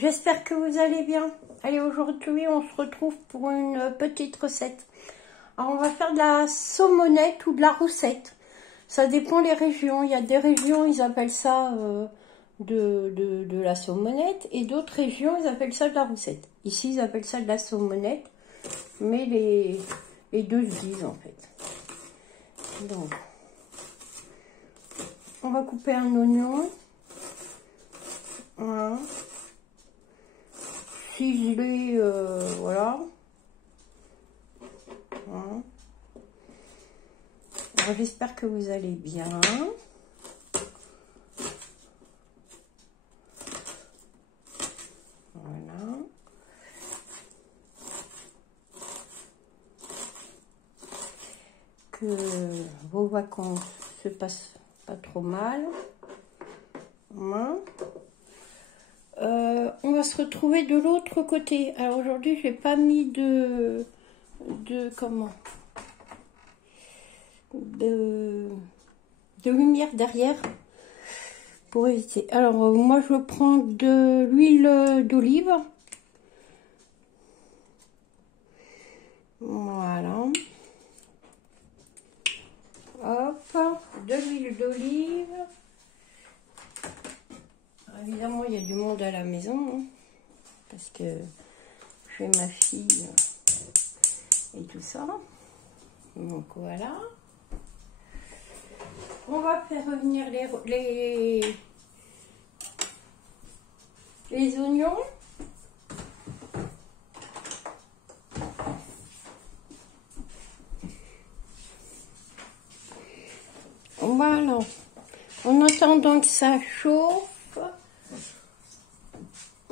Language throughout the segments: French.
J'espère que vous allez bien. Allez, aujourd'hui, on se retrouve pour une petite recette. Alors, on va faire de la saumonette ou de la roussette. Ça dépend des régions. Il y a des régions, ils appellent ça de la saumonette. Et d'autres régions, ils appellent ça de la roussette. Ici, ils appellent ça de la saumonette. Mais les deux se disent, en fait. Donc, on va couper un oignon. Voilà. Ciselé, voilà. Voilà. J'espère que vous allez bien. Voilà. Que vos vacances se passent pas trop mal. Voilà. On va se retrouver de l'autre côté. Alors aujourd'hui, je n'ai pas mis de lumière derrière pour éviter. Alors moi, je prends de l'huile d'olive. Voilà. Hop, de l'huile d'olive. Évidemment, il y a du monde à la maison, hein, parce que j'ai ma fille et tout ça. Donc voilà. On va faire revenir les oignons. Voilà. En attendant que ça chauffe,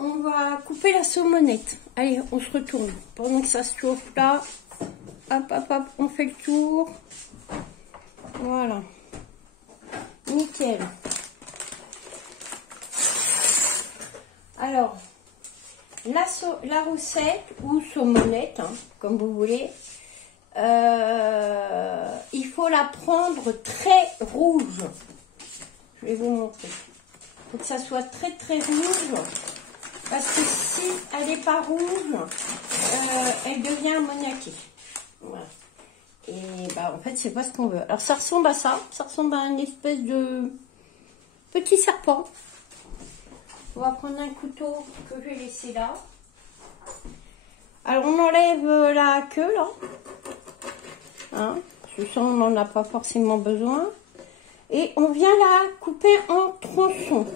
on va couper la saumonette. Allez, on se retourne. Pendant que ça se chauffe là, hop, hop, hop, on fait le tour. Voilà. Nickel. Alors, la roussette ou saumonette, hein, comme vous voulez, il faut la prendre très rouge. Je vais vous montrer. Il faut que ça soit très très rouge. Parce que si elle n'est pas rouge, elle devient ammoniaquée. Voilà. Et bah, en fait, c'est pas ce qu'on veut. Alors, ça ressemble à ça. Ça ressemble à une espèce de petit serpent. On va prendre un couteau que j'ai laissé là. Alors, on enlève la queue, là. Hein, ce sang, on n'en a pas forcément besoin. Et on vient la couper en tronçons.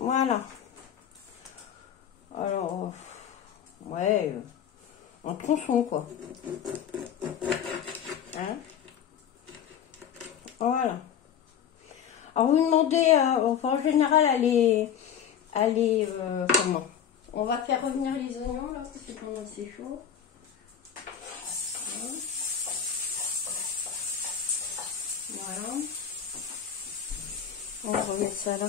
Voilà. Alors, ouais, en tronçon, quoi. Hein? Voilà. Alors, vous demandez, enfin, en général, elle est comment? On va faire revenir les oignons, là, parce que pendant que c'est chaud. Voilà. On va remettre ça là.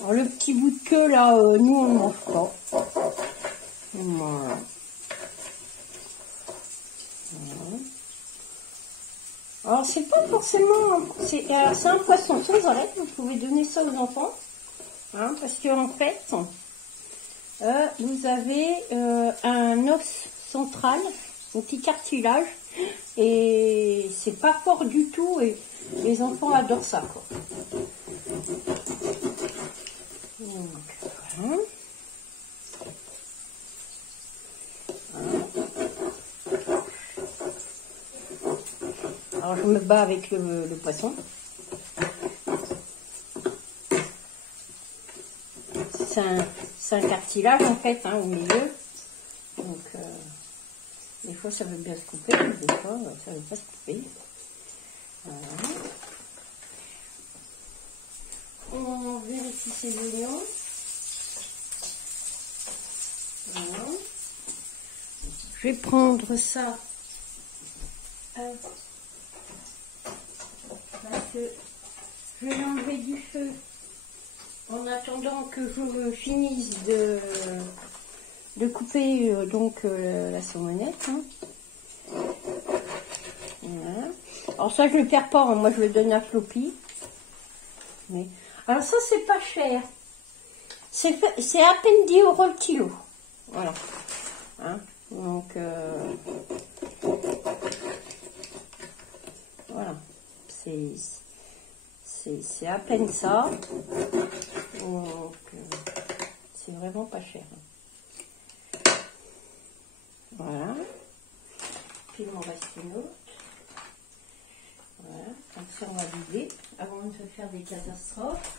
Alors, le petit bout de queue là, nous on ne mange pas. Voilà. Alors c'est pas forcément, c'est un poisson sans arrêt, vous pouvez donner ça aux enfants, hein, parce que en fait, vous avez un os central, un petit cartilage, et c'est pas fort du tout, et les enfants adorent ça, quoi. Donc, voilà. Alors je me bats avec le poisson. C'est un cartilage en fait, hein, au milieu. Donc des fois ça veut bien se couper, des fois ça ne veut pas se couper. Voilà. On vérifie ces oignons. Voilà. Je vais prendre ça. Parce que je vais l'enlever du feu en attendant que je finisse de couper donc la saumonette. Hein. Voilà. Alors ça je le perds pas, hein. Moi je le donne à Floppy. Mais... Alors ça c'est pas cher. C'est à peine 10 € le kilo. Voilà. Hein. Donc voilà. C'est à peine ça. Donc c'est vraiment pas cher. Voilà. Puis il m'en reste une autre. Voilà. Comme ça on va vider avant de faire des catastrophes.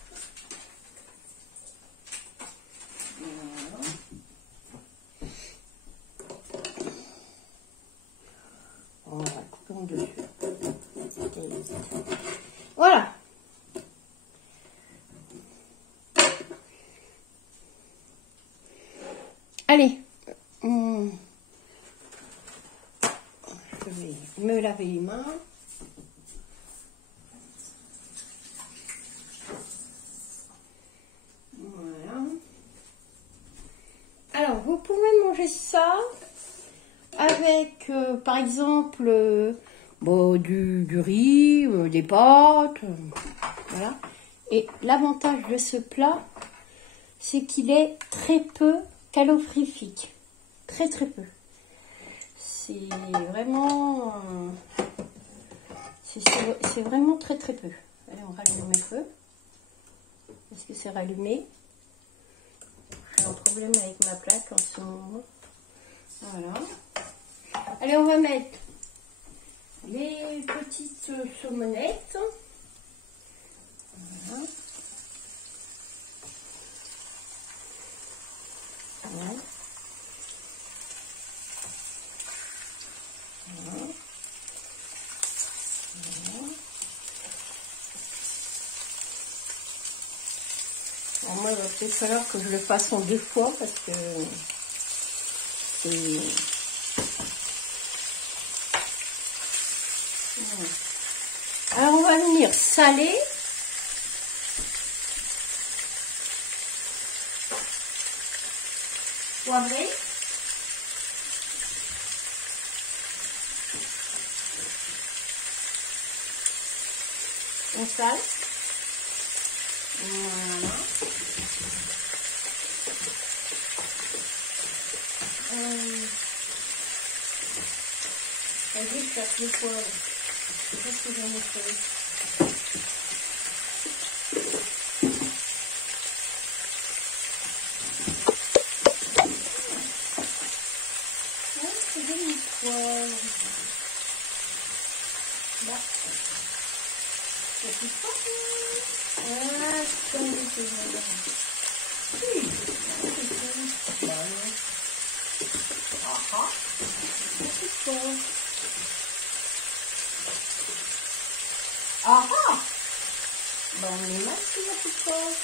Voilà. On va couper en deux. Voilà. Allez. Je vais me laver les mains. Voilà. Alors, vous pouvez manger ça avec, par exemple, bon, du riz, des pâtes. Voilà. Et l'avantage de ce plat, c'est qu'il est très peu calorifique. Très très peu. C'est vraiment... c'est vraiment très très peu. Allez, on rallume mes feux. Est-ce que c'est rallumé? J'ai un problème avec ma plaque en ce moment. Voilà. Allez, on va mettre les petites saumonettes. Voilà. Voilà. Voilà. Voilà. Alors moi, il va peut-être falloir que je le fasse en 2 fois parce que c'est... Voilà. Alors, on va venir saler. Poivrer. On sale. Voilà. Vas-y, je tape les poivres. Qu'est-ce que j'en ai fait? Ouais, c'est bien les poivres. Là. C'est pas. Ah, c'est comme des choses. Oui, c'est bon. Ah, c'est bon. Ah ah! Ben, on est mal sur la petite chose.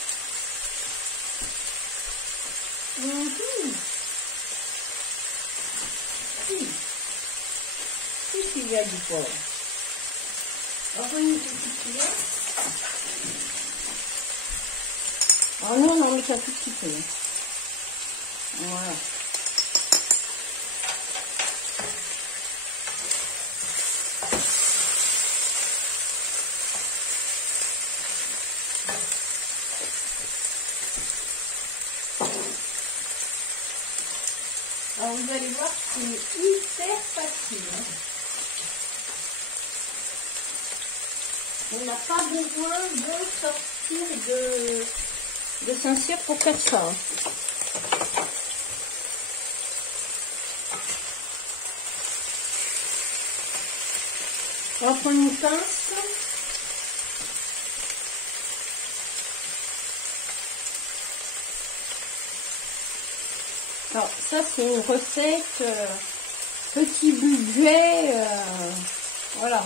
Si, il y a du poivre. Alors, une petite cuillère. Ah non, on en met un tout petit peu. Voilà. Alors vous allez voir, c'est hyper facile. Hein. On n'a pas besoin de sortir de Saint-Cyr pour faire ça. Hein. On va prendre une pince. Alors ça c'est une recette petit budget, voilà.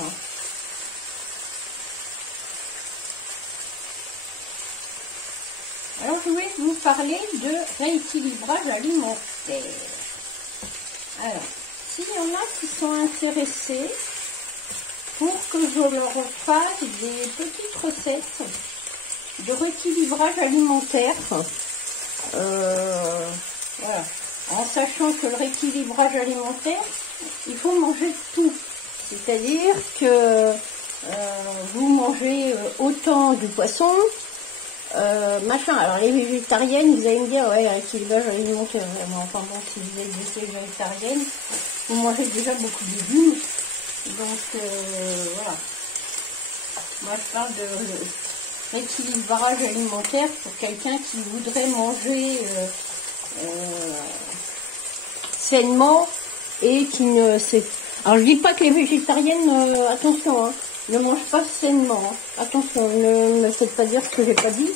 Alors je vais vous parler de rééquilibrage alimentaire. Alors, s'il y en a qui sont intéressés pour que je leur fasse des petites recettes de rééquilibrage alimentaire, voilà. en sachant que le rééquilibrage alimentaire, il faut manger tout. C'est-à-dire que vous mangez autant du poisson, machin. Alors les végétariennes, vous allez me dire, ouais, rééquilibrage alimentaire, vraiment. Enfin bon, si vous êtes végétarienne, vous mangez déjà beaucoup de légumes. Donc voilà. Moi je parle de rééquilibrage alimentaire pour quelqu'un qui voudrait manger sainement et qui ne sait. Alors je dis pas que les végétariennes, attention, hein, ne mangent pas sainement. Hein. Attention, ne me faites pas dire ce que j'ai pas dit.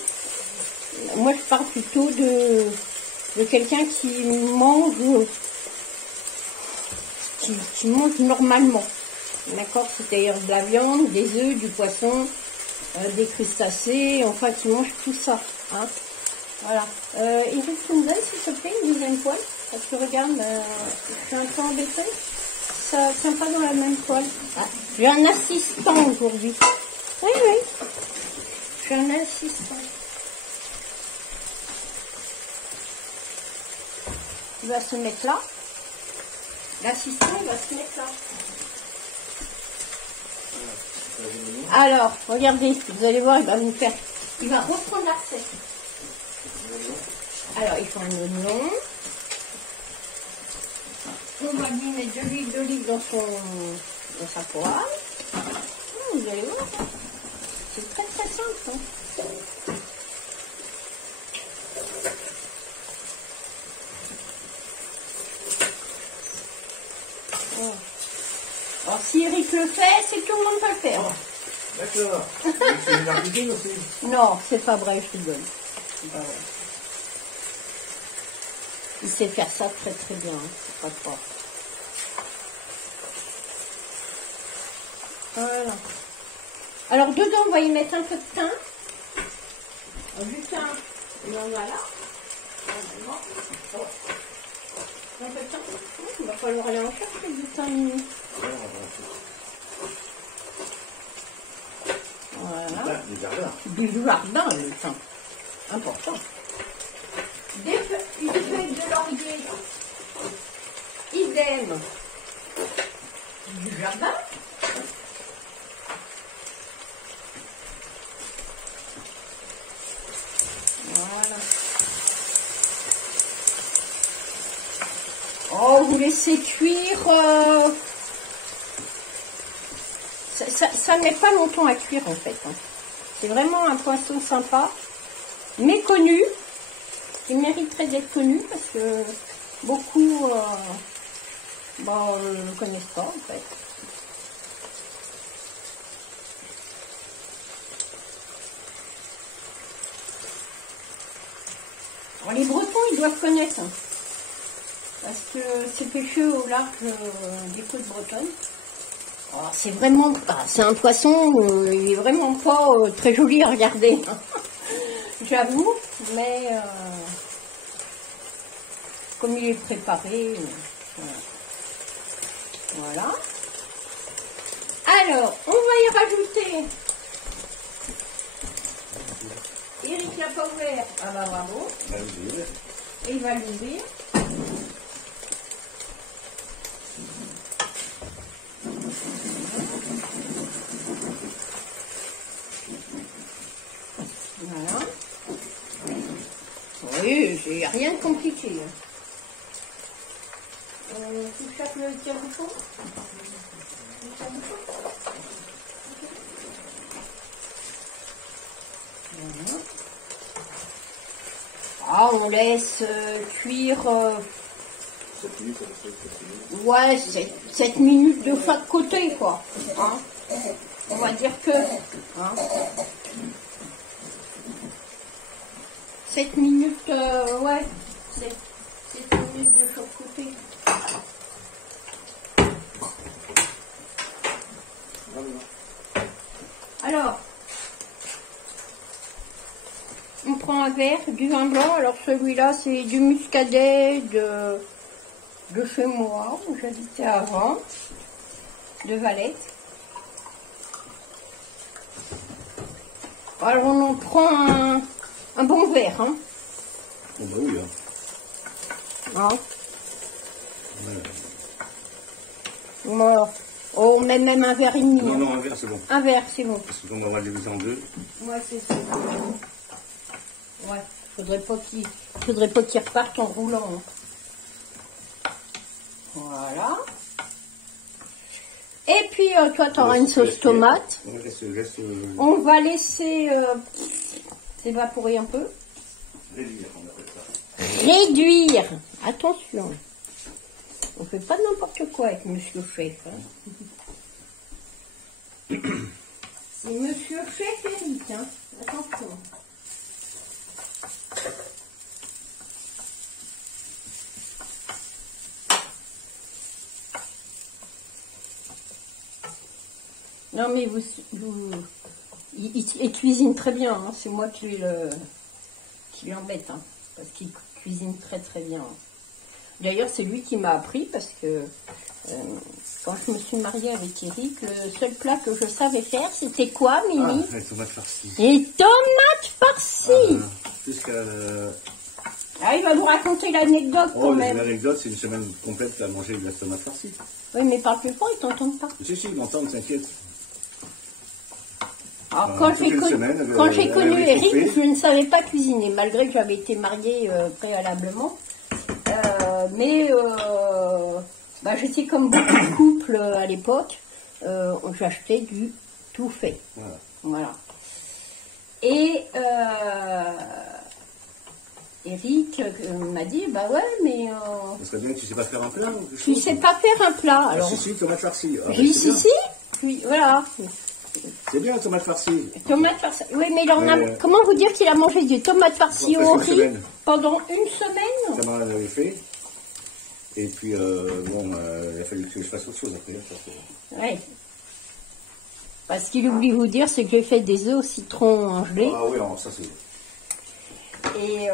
Moi je parle plutôt de quelqu'un qui mange normalement. D'accord, c'est-à-dire de la viande, des œufs, du poisson, des crustacés, enfin qui mange tout ça. Hein. Voilà. Eric, tu me donnes s'il te plaît une deuxième poêle? Parce que regarde, je suis un peu embêtée. Ça tient pas dans la même poêle. Ah, j'ai un assistant aujourd'hui. Oui, oui. J'ai un assistant. Il va se mettre là. L'assistant, il va se mettre là. Alors, regardez, vous allez voir, il va reprendre la recette. Alors, il faut un oignon. On va lui mettre de l'huile d'olive dans sa poêle. Vous allez voir, c'est très très simple. Hein. Voilà. Alors, si Eric le fait, c'est que tout le monde peut le faire. D'accord. C'est une marketing aussi. Non, c'est pas vrai, je rigole. C'est pas vrai. Il sait faire ça très très bien, hein. C'est pas fort. Voilà. Alors dedans, on va y mettre un peu de thym. Du thym, il en a là. Un peu de thym. Il va falloir aller en chercher du thym. Voilà. Du jardin. Du jardin, le thym. Important. Une feuille de laurier. Idem. Du jardin. Voilà. Oh, vous laissez cuire. Ça met pas longtemps à cuire en fait. Hein. C'est vraiment un poisson sympa, méconnu, qui mériterait d'être connu parce que beaucoup ne le connaissent pas en fait. Alors, les Bretons, ils doivent connaître, hein, parce que c'est pêché au large des côtes bretonnes. C'est vraiment, c'est un poisson, il est vraiment pas très joli à regarder, hein. J'avoue, mais comme il est préparé, voilà. Alors, on va y rajouter. Eric l'a pas ouvert, ah bah bravo. Et il va l'ouvrir. Voilà. Oui, il n'y a rien de compliqué. Tu cherches le tire-bouchon? Voilà. Ah, on laisse cuire 7 minutes, ouais, 7 minutes de chaque côté, quoi. Hein, on va dire que... Hein, 7 minutes, ouais, 7 minutes de chaque côté. Alors, on prend un verre, du vin blanc. Alors celui-là, c'est du muscadet de chez moi, où j'habitais avant, de Valette. Alors on en prend un bon verre, hein. Oh bah oui, hein. Hein. Moi, on met même un verre et demi. Non, hein. non, un verre, c'est bon. Un verre, c'est bon. Parce qu'on va avoir divisé en deux. Ouais, c'est ça. Ouais, faudrait pas qu'il reparte en roulant. Hein. Voilà. Et puis, toi, tu auras une sauce tomate. On va laisser s'évaporer un peu. Réduire, on appelle ça. Réduire. Attention. On fait pas n'importe quoi avec Monsieur Chef. Hein. C'est Monsieur Chef Eric. Hein. Attention. Non mais il cuisine très bien, hein. C'est moi qui lui embête, hein, parce qu'il cuisine très très bien. D'ailleurs c'est lui qui m'a appris parce que quand je me suis mariée avec Eric, le seul plat que je savais faire c'était quoi, Mimi? Les tomates farcies. Les tomates farcies. Ah, il va nous raconter l'anecdote quand même. L'anecdote, c'est une semaine complète à manger de la tomate farcie. Oui mais parle plus fort, ils t'entendent pas. Si, ils m'entendent, t'inquiète. Alors, quand j'ai connu Eric, je ne savais pas cuisiner, malgré que j'avais été mariée préalablement. J'étais comme beaucoup de couples à l'époque, j'achetais du tout fait. Voilà. Et Eric m'a dit, bah ouais, mais... Ça serait bien que tu sais pas faire un plat. Tu sais pas faire un plat. Alors, si, tomate farcie. J'ai dit si, puis voilà. C'est bien, tomate farcie. Tomate farcie. Oui, mais il en a... Comment vous dire qu'il a mangé des tomates farcies au riz pendant une semaine? Ça m'en avait fait. Et puis, il a fallu que je fasse autre chose après. Oui. Parce qu'il oublie vous dire, c'est que j'ai fait des œufs au citron en gelée. Ah oui, ça c'est... Et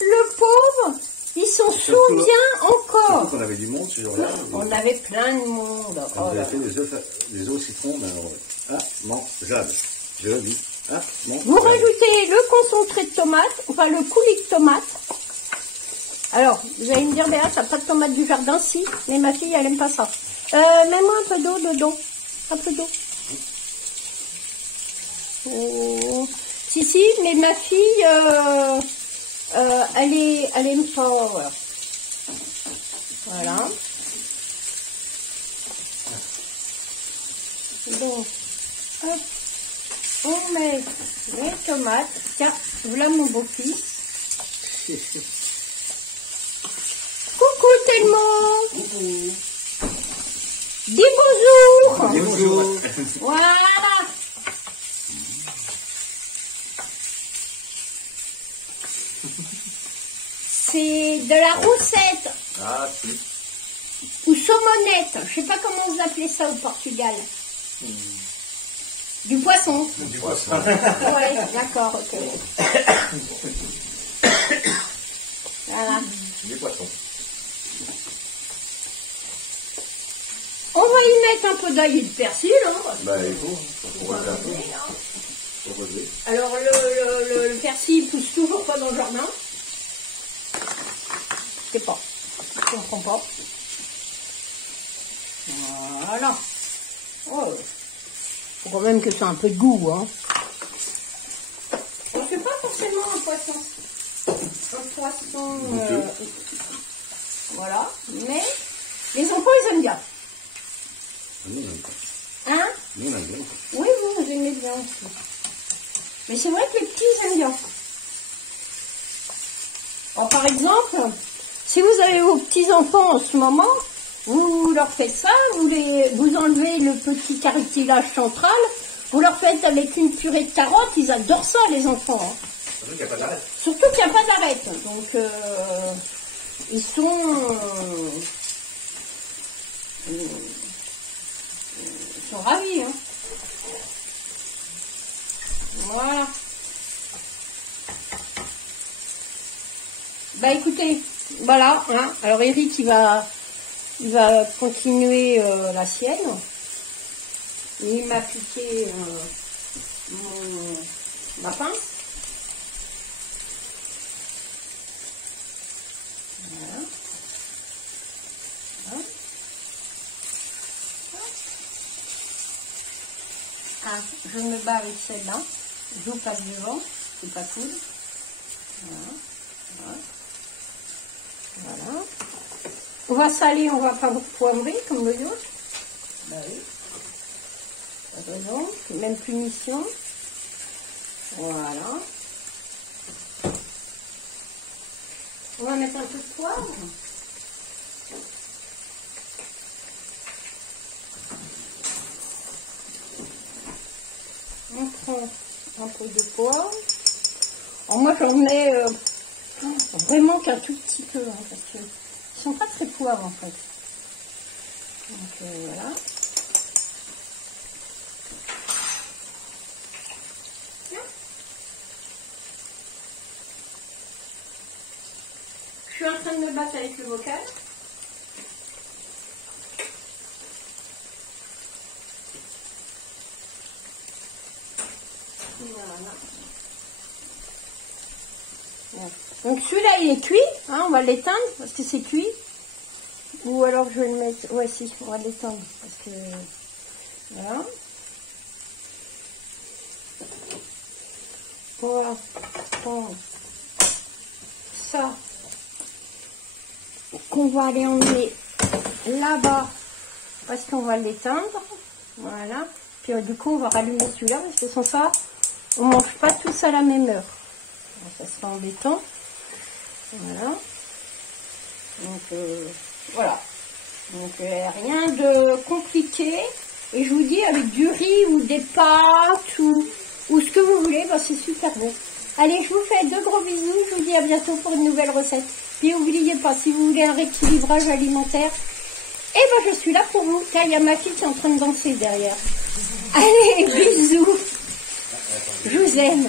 le pauvre, il s'en souvient encore. Surtout qu'on avait du monde ce jour-là. On avait plein de monde. On avait fait des œufs au citron, mais mangeable. Je le dis. Vous rajoutez le concentré de tomate, enfin le coulis de tomate. Alors, vous allez me dire, Béa, t'as pas de tomate du jardin? Si, mais ma fille, elle aime pas ça. Mets-moi un peu d'eau dedans. Un peu d'eau. Oh. Si, mais ma fille, elle aime pas. Voilà. Donc, hop, on met les tomates. Tiens, voilà mon beau-fils. Coucou Tellement. Coucou. Dis bonjour. Bonjour. Voilà. C'est de la roussette. Ah, si. Ou saumonette. Je sais pas comment vous appelez ça au Portugal. Du poisson. Du poisson. Ouais, d'accord, ok. Voilà. Du poisson. On va y mettre un peu d'ail et de persil. Hein, bah, il faut relever un peu. Faut relever. Alors, le persil pousse toujours pas dans le jardin. Je sais pas. Je comprends pas. Voilà. Oh. Faut quand même que ça ait un peu de goût, hein. On fait pas forcément un poisson. Un poisson. Voilà. Mais les enfants, ils aiment bien. Nous, on aime pas. Hein? Nous, on aime bien. Oui, vous aimez bien aussi. Mais c'est vrai que les petits, ils aiment bien. Alors, par exemple, si vous avez vos petits-enfants en ce moment, vous leur faites ça, vous enlevez le petit cartilage central, vous leur faites avec une purée de carottes, ils adorent ça, les enfants. Hein. Surtout qu'il n'y a pas d'arête. Surtout qu'il n'y a pas d'arête. Donc, ils sont ravis. Hein. Voilà. Bah écoutez, voilà. Hein. Alors Eric, il va continuer la sienne. Il m'a piqué ma pince. Voilà. Ah, je me bats avec celle-là. J'ouvre pas devant, c'est pas cool. Voilà. Voilà. Voilà. On va saler, on va pas poivrer comme les autres. Bah oui. Pas de raison. Même punition. Voilà. On va mettre un peu de poivre. On prend un peu de poivre. Alors moi j'en mets vraiment qu'un tout petit peu, hein, parce qu'ils sont pas très poivres en fait. Donc voilà. Je suis en train de me battre avec le bocal. Voilà. Donc celui-là il est cuit, hein, on va l'éteindre parce que c'est cuit. Ou alors je vais le mettre, ouais si, on va l'éteindre parce que, voilà. On va prendre ça, qu'on va aller emmener là-bas parce qu'on va l'éteindre, voilà. Puis du coup on va rallumer celui-là parce que sans ça, on mange pas tous à la même heure. Ça sera embêtant. Voilà. Donc voilà. Donc rien de compliqué. Et je vous dis avec du riz ou des pâtes ou ce que vous voulez, bah, c'est super bon. Allez, je vous fais de gros bisous. Je vous dis à bientôt pour une nouvelle recette. Puis n'oubliez pas, si vous voulez un rééquilibrage alimentaire, eh ben je suis là pour vous. Car il y a ma fille qui est en train de danser derrière. Allez, bisous. Je vous aime.